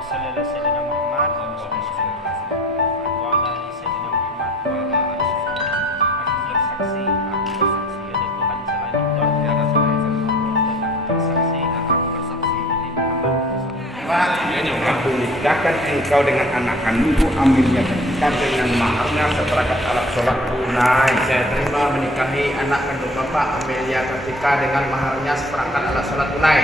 Allahumma shalli ala sayyidina Muhammad wa ala ali sayyidina Muhammad wa ala ali sayyidina Muhammad. Aku bersaksi ada Tuhan selain Allah, dan aku bersaksi Aku nikahkan engkau dengan anak kandungku Amelia ketika dengan maharnya seperakat alat sholat tunai. Saya terima menikahi anak kandung Bapak Amelia ketika dengan maharnya seperakat alat sholat tunai.